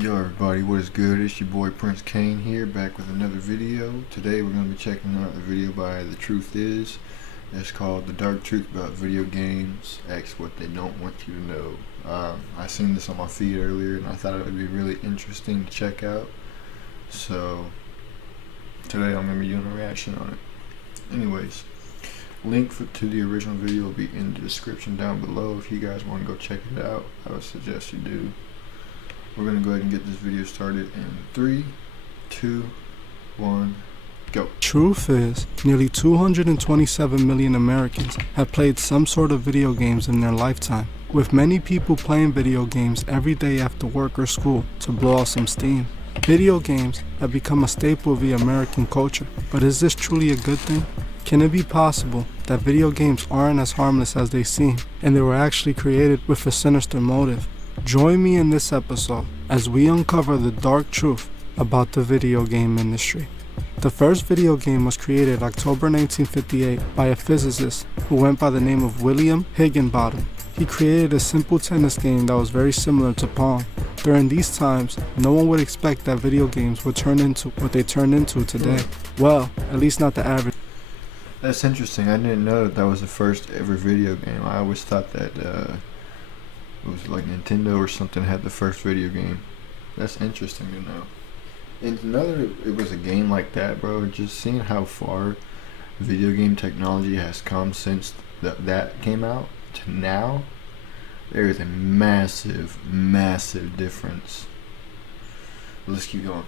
Yo everybody, what is good? It's your boy Prince Kane here, back with another video. Today we're going to be checking out a video by The Truth Is. It's called The Dark Truth About Video Games. Ask what they don't want you to know. I seen this on my feed earlier and I thought it would be really interesting to check out. So today I'm going to be doing a reaction on it. Anyways, link to the original video will be in the description down below. If you guys want to go check it out, I would suggest you do. We're going to go ahead and get this video started in 3, 2, 1, go. Truth is, nearly 227 million Americans have played some sort of video games in their lifetime, with many people playing video games every day after work or school to blow off some steam. Video games have become a staple of the American culture, but is this truly a good thing? Can it be possible that video games aren't as harmless as they seem, and they were actually created with a sinister motive? Join me in this episode as we uncover the dark truth about the video game industry. The first video game was created October 1958 by a physicist who went by the name of William Higginbottom. He created a simple tennis game that was very similar to Pong. During these times, no one would expect that video games would turn into what they turn into today. Well, at least not the average. That's interesting. I didn't know that was the first ever video game. I always thought that it was like Nintendo or something had the first video game. That's interesting to know. And to know that it was a game like that, bro, just seeing how far video game technology has come since that came out to now, there is a massive difference. Let's keep going.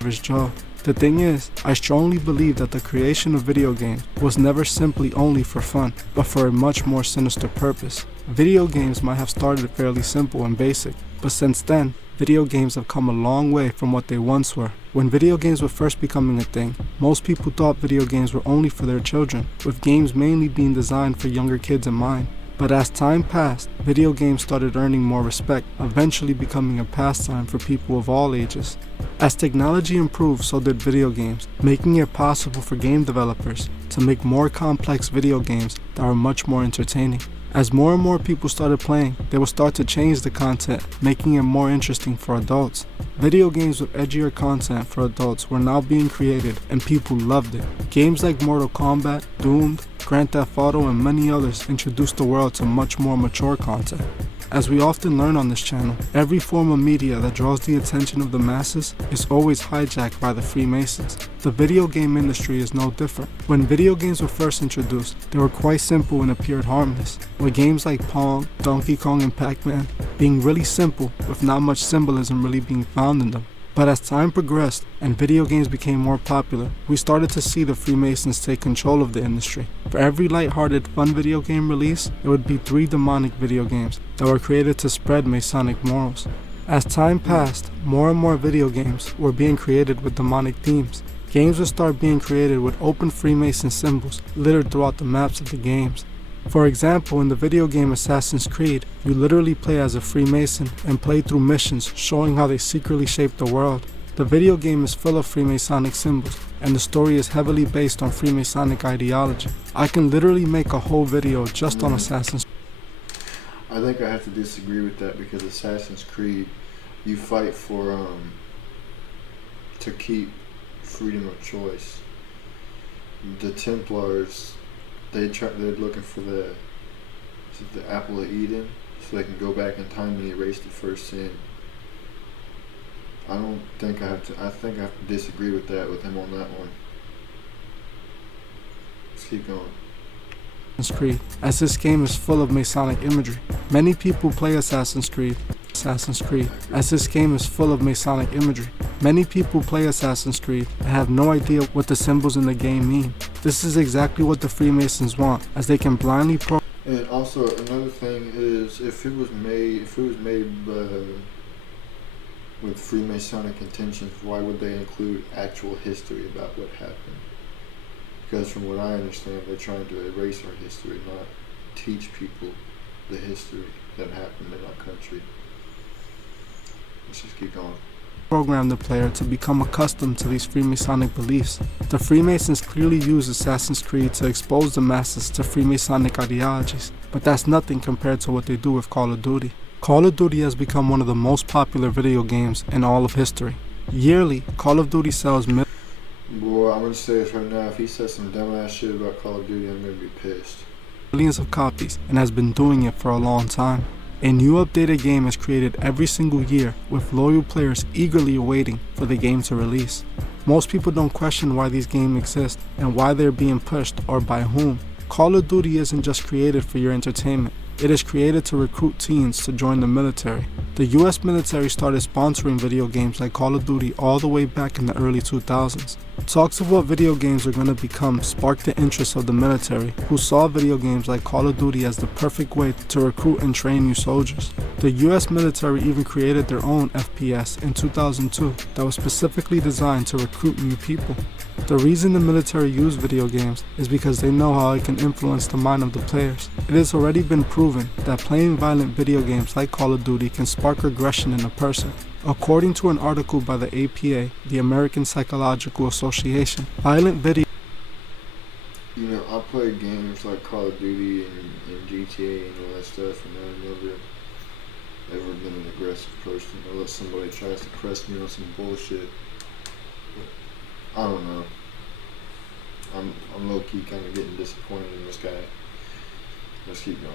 Joe. The thing is, I strongly believe that the creation of video games was never simply only for fun, but for a much more sinister purpose. Video games might have started fairly simple and basic, but since then, video games have come a long way from what they once were. When video games were first becoming a thing, most people thought video games were only for their children, with games mainly being designed for younger kids in mind. But as time passed, video games started earning more respect, eventually becoming a pastime for people of all ages. As technology improved, so did video games, making it possible for game developers to make more complex video games that are much more entertaining. As more and more people started playing, they would start to change the content, making it more interesting for adults. Video games with edgier content for adults were now being created, and people loved it. Games like Mortal Kombat, Doomed, Grand Theft Auto, and many others introduced the world to much more mature content. As we often learn on this channel, every form of media that draws the attention of the masses is always hijacked by the Freemasons. The video game industry is no different. When video games were first introduced, they were quite simple and appeared harmless, with games like Pong, Donkey Kong, and Pac-Man being really simple with not much symbolism really being found in them. But as time progressed and video games became more popular, we started to see the Freemasons take control of the industry. For every light-hearted, fun video game release, there would be 3 demonic video games that were created to spread Masonic morals. As time passed, more and more video games were being created with demonic themes. Games would start being created with open Freemason symbols littered throughout the maps of the games. For example, in the video game Assassin's Creed, you literally play as a Freemason and play through missions showing how they secretly shaped the world. The video game is full of Freemasonic symbols, and the story is heavily based on Freemasonic ideology. I can literally make a whole video just on Assassin's Creed. I think I have to disagree with that because Assassin's Creed, you fight for to keep freedom of choice. The Templars, they're looking for the apple of Eden, so they can go back in time and erase the first sin. I think I have to disagree with him on that one. Let's keep going. Assassin's Creed, as this game is full of Masonic imagery. Many people play Assassin's Creed, as this game is full of Masonic imagery. Many people play Assassin's Creed and have no idea what the symbols in the game mean. This is exactly what the Freemasons want, as they can blindly And also another thing is, if it was made with Freemasonic intentions, why would they include actual history about what happened? Because from what I understand, they're trying to erase our history, not teach people the history that happened in our country. Let's just keep going. program the player to become accustomed to these Freemasonic beliefs. The Freemasons clearly use Assassin's Creed to expose the masses to Freemasonic ideologies, but that's nothing compared to what they do with Call of Duty. Call of Duty has become one of the most popular video games in all of history. Yearly, Call of Duty sells Boy, I'm gonna say this right now. If he says some dumbass shit about Call of Duty, I'm gonna be pissed. millions of copies and has been doing it for a long time. A new updated game is created every single year, with loyal players eagerly awaiting for the game to release. Most people don't question why these games exist and why they're being pushed or by whom. Call of Duty isn't just created for your entertainment. It is created to recruit teens to join the military. The US military started sponsoring video games like Call of Duty all the way back in the early 2000s. Talks of what video games are going to become sparked the interest of the military, who saw video games like Call of Duty as the perfect way to recruit and train new soldiers. The US military even created their own FPS in 2002 that was specifically designed to recruit new people. The reason the military use video games is because they know how it can influence the mind of the players. It has already been proven that playing violent video games like Call of Duty can spark aggression in a person. According to an article by the APA, the American Psychological Association, violent video. You know, I play games like Call of Duty and GTA and all that stuff, and I've never ever been an aggressive person unless somebody tries to press me on some bullshit. I don't know. I'm low-key kind of getting disappointed in this guy. Let's keep going.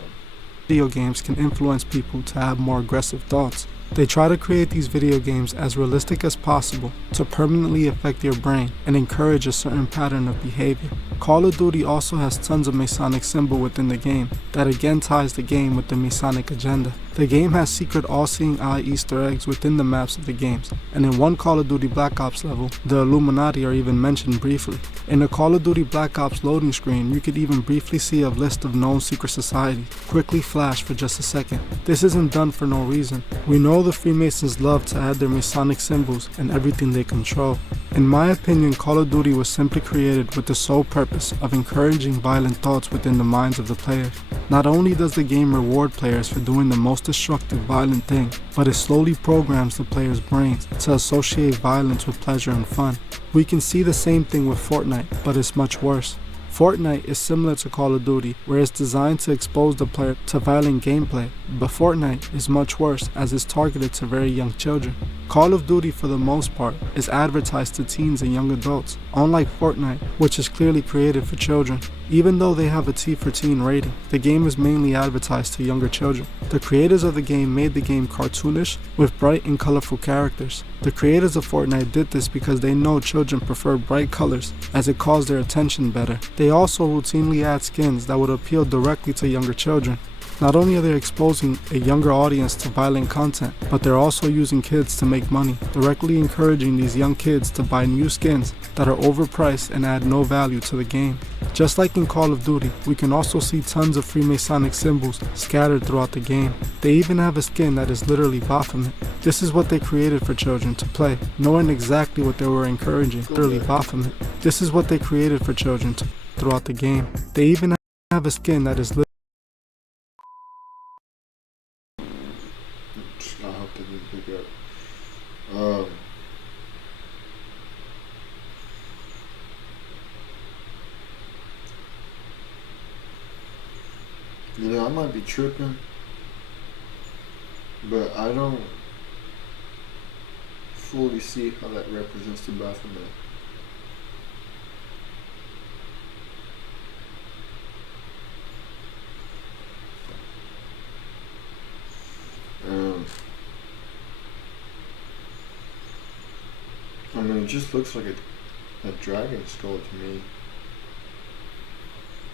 Video games can influence people to have more aggressive thoughts. They try to create these video games as realistic as possible to permanently affect your brain and encourage a certain pattern of behavior. Call of Duty also has tons of Masonic symbol within the game that again ties the game with the Masonic agenda. The game has secret all-seeing eye Easter eggs within the maps of the games, and in one Call of Duty Black Ops level, the Illuminati are even mentioned briefly. In the Call of Duty Black Ops loading screen, you could even briefly see a list of known secret societies quickly flash for just a second. This isn't done for no reason. We know the Freemasons love to add their Masonic symbols in everything they control. In my opinion, Call of Duty was simply created with the sole purpose of encouraging violent thoughts within the minds of the players. Not only does the game reward players for doing the most destructive violent thing, but it slowly programs the players' brains to associate violence with pleasure and fun. We can see the same thing with Fortnite, but it's much worse. Fortnite is similar to Call of Duty, where it's designed to expose the player to violent gameplay, but Fortnite is much worse as it's targeted to very young children. Call of Duty, for the most part, is advertised to teens and young adults, unlike Fortnite, which is clearly created for children. Even though they have a T for teen rating, the game is mainly advertised to younger children. The creators of the game made the game cartoonish with bright and colorful characters. The creators of Fortnite did this because they know children prefer bright colors as it calls their attention better. They also routinely add skins that would appeal directly to younger children. Not only are they exposing a younger audience to violent content, but they're also using kids to make money, directly encouraging these young kids to buy new skins that are overpriced and add no value to the game. Just like in Call of Duty, we can also see tons of Freemasonic symbols scattered throughout the game. They even have a skin that is literally Baphomet. This is what they created for children to play, knowing exactly what they were encouraging, literally Baphomet. This is what they created for children to throughout the game. They even have a skin that is I hope they didn't pick up. You know, I might be tripping, but I don't fully see how that represents the Baphomet. I mean, it just looks like a dragon skull to me.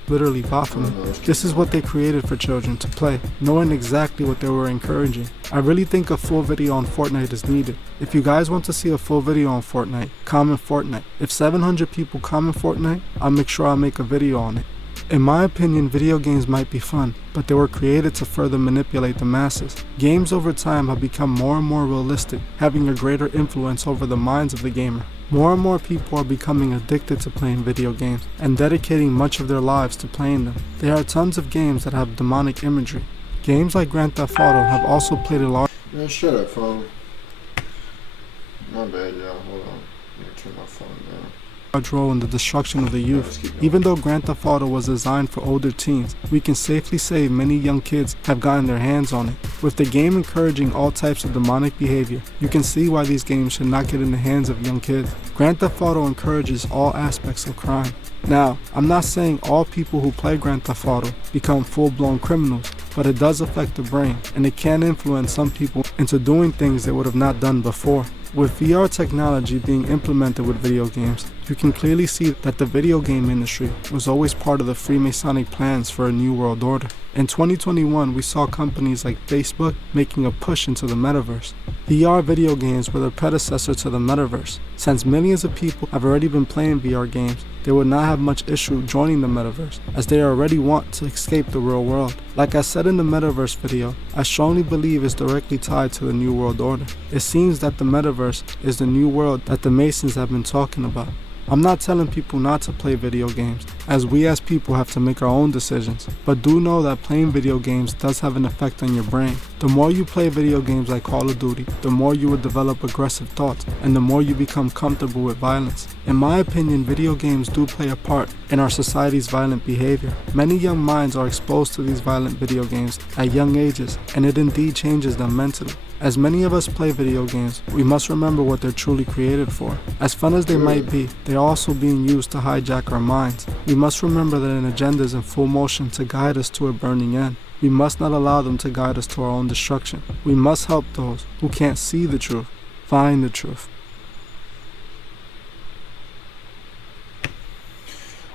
literally Baphomet. This is what they created for children to play, knowing exactly what they were encouraging. I really think a full video on Fortnite is needed. If you guys want to see a full video on Fortnite, comment Fortnite. If 700 people comment Fortnite, I'll make sure I make a video on it. In my opinion, video games might be fun, but they were created to further manipulate the masses. Games over time have become more and more realistic, having a greater influence over the minds of the gamer. More and more people are becoming addicted to playing video games and dedicating much of their lives to playing them. There are tons of games that have demonic imagery. Games like Grand Theft Auto have also played a large... Man, shut up, phone. My bad, y'all. Hold on. Let me turn my phone down. role in the destruction of the youth. Even though Grand Theft Auto was designed for older teens, we can safely say many young kids have gotten their hands on it. With the game encouraging all types of demonic behavior, you can see why these games should not get in the hands of young kids. Grand Theft Auto encourages all aspects of crime. Now, I'm not saying all people who play Grand Theft Auto become full-blown criminals, but it does affect the brain, and it can influence some people into doing things they would have not done before. With VR technology being implemented with video games, you can clearly see that the video game industry was always part of the Freemasonic plans for a new world order. In 2021, we saw companies like Facebook making a push into the metaverse. VR video games were the predecessor to the metaverse. Since millions of people have already been playing VR games, they would not have much issue joining the metaverse, as they already want to escape the real world. Like I said in the metaverse video, I strongly believe it's directly tied to the new world order. It seems that the metaverse is the new world that the Masons have been talking about. I'm not telling people not to play video games, as we as people have to make our own decisions, but do know that playing video games does have an effect on your brain. The more you play video games like Call of Duty, the more you will develop aggressive thoughts, and the more you become comfortable with violence. In my opinion, video games do play a part in our society's violent behavior. Many young minds are exposed to these violent video games at young ages, and it indeed changes them mentally. As many of us play video games, we must remember what they're truly created for. As fun as they might be, they're also being used to hijack our minds. We must remember that an agenda is in full motion to guide us to a burning end. We must not allow them to guide us to our own destruction. We must help those who can't see the truth find the truth.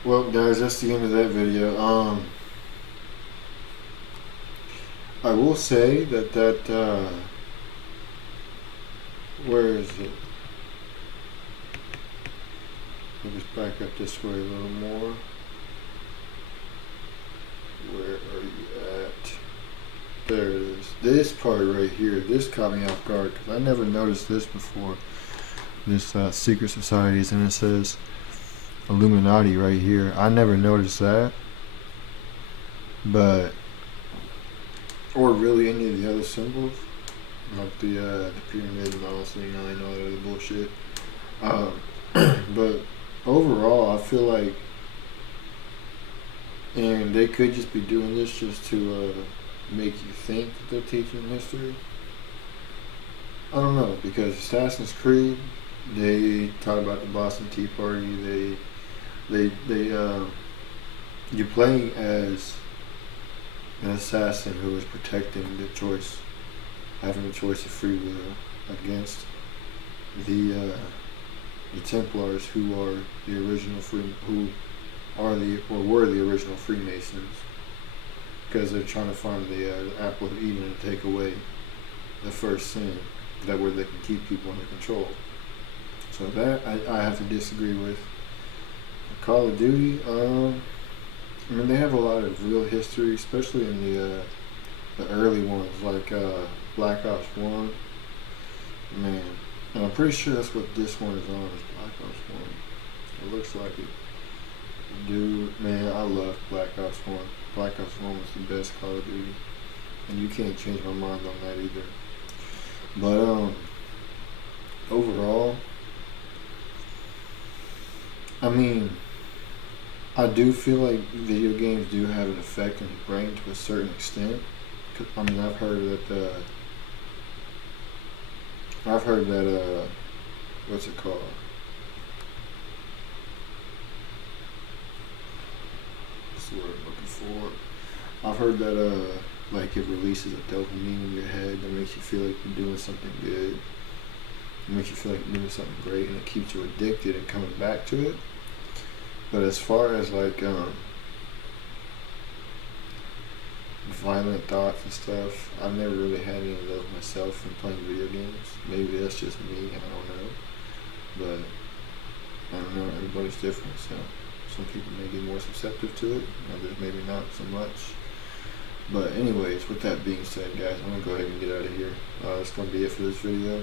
Well, guys, that's the end of that video. I will say that where is it? Let me just back up this way a little more. Where are you at? There it is. This part right here, this caught me off guard because I never noticed this before. This secret societies, and it says Illuminati right here. I never noticed that, but or really any of the other symbols, like the pyramid and all, so you know, I know that other bullshit. But overall, I feel like, and they could just be doing this just to make you think that they're teaching history. I don't know, because Assassin's Creed, they talk about the Boston Tea Party. You're playing as an assassin who is protecting the choice, having a choice of free will against the Templars, who are the original were the original Freemasons, because they're trying to find the apple of Eden and take away the first sin, that way they can keep people under control. So that I have to disagree with. Call of Duty, I mean, they have a lot of real history, especially in the early ones, like Black Ops 1. Man, and I'm pretty sure that's what this one is on, is Black Ops 1. It looks like it. Dude, man, I love Black Ops 1. Black Ops 1 was the best Call of Duty, and you can't change my mind on that either. But overall, I mean, I do feel like video games do have an effect on the brain to a certain extent. I mean, I've heard that what's it called? What's the word I'm looking for? I've heard that like it releases a dopamine in your head that makes you feel like you're doing something good. It makes you feel like you're doing something great, and it keeps you addicted and coming back to it. But as far as like violent thoughts and stuff, I've never really had any of those myself in playing video games. Maybe that's just me, I don't know. But I don't know, everybody's different, so some people may be more susceptible to it, others maybe not so much. But anyways, with that being said, guys, I'm gonna go ahead and get out of here. That's gonna be it for this video.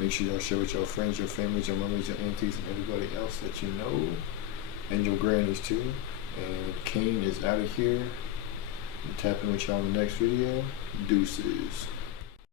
Make sure y'all share with your friends, your families, your mummies, your aunties, and everybody else that you know, and your grannies too. And Kane is out of here. I'm tapping with y'all in the next video. Deuces.